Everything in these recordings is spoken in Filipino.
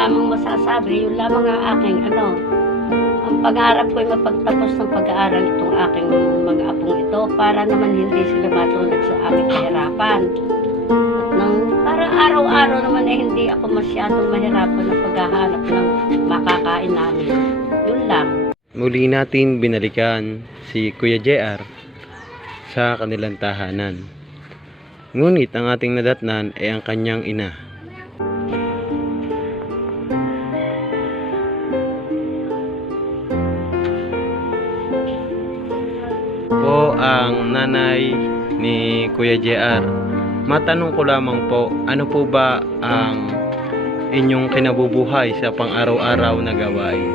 lamang masasabi, yun lamang ang aking ang pangarap ko ay mapagtapos ng pag-aaral itong aking mga apong ito para naman hindi sila matulad sa aming kahirapan. At para araw-araw naman ay hindi ako masyadong mahirapan ng paghahanap ng makakain namin. Yun lang. Muli natin binalikan si Kuya JR sa kanilang tahanan. Ngunit ang ating nadatnan ay ang kanyang ina. Po ang nanay ni Kuya JR. Matanong ko lamang po, ano po ba ang inyong kinabubuhay sa pang-araw-araw na gawain?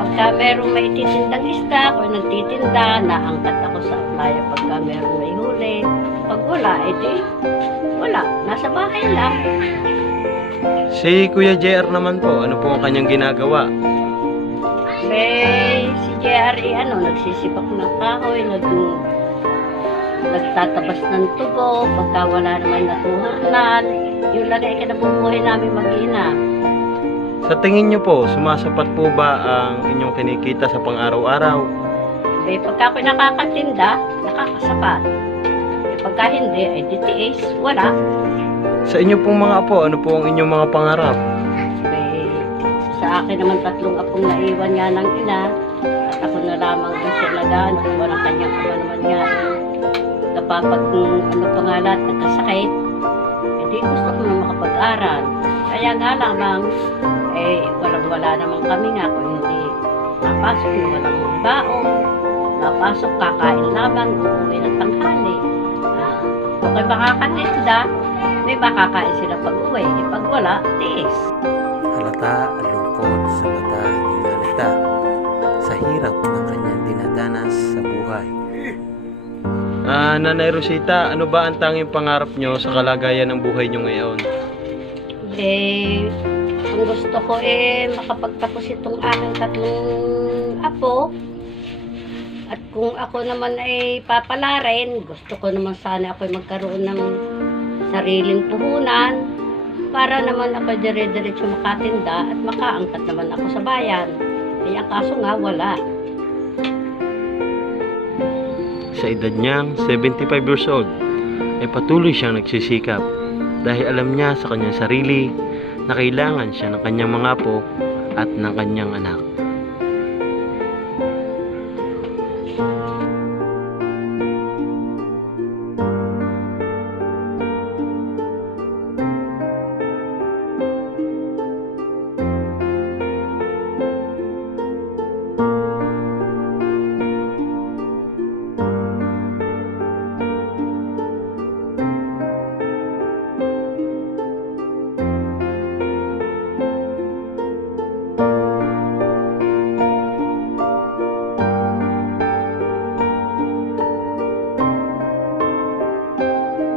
Pagka merong may titindang isda, ako nagtitinda, naangkat ako sa playa pagka merong may huli. Pag wala, edi wala, nasa bahay lang. Si Kuya JR naman po, ano po ang kanyang ginagawa? Si JR, nagsisipag ng kahoy, nagtatabas ng tubo, pagka wala naman natuhanan, yun lang ay kinabubuhay namin mag-ina. Sa tingin nyo po, sumasapat po ba ang inyong kinikita sa pang-araw-araw? Pagka ako'y nakakatinda, nakakasapat. Pagka hindi, ay DTS, wala. Sa inyo pong mga apo, ano po ang inyong mga pangarap? Sa akin naman 3 apong naiwan nga ng ina, at ako na lamang ang siya nag-ano, walang kanyang ama naman nga. Kapag pangalat, nagkasakit, hindi gusto ko na makapag-aral. Kaya nga lamang, walang-wala naman kami nga kung hindi napasok na walang baon, napasok, kakain lamang, uuwi ng tanghali. Kung kayo makakatinda, may makakain sila pag-uwi. Pag wala, tiis. Halata ang lungkot sa mata ni Nanita sa hirap ng kanyang dinadanas sa buhay. Nanay Rosita, ano ba ang tanging pangarap nyo sa kalagayan ng buhay nyo ngayon? Ang gusto ko makapagtapos itong aking 3 apo. At kung ako naman ay papalarin, gusto ko naman sana ako magkaroon ng sariling puhunan para naman ako dire-diretso makatinda at makaangkat naman ako sa bayan. Ay ang kaso nga wala. Sa edad niyang 75 years old, ay patuloy siyang nagsisikap dahil alam niya sa kanyang sarili na kailangan siya ng kanyang mga apo at ng kanyang anak.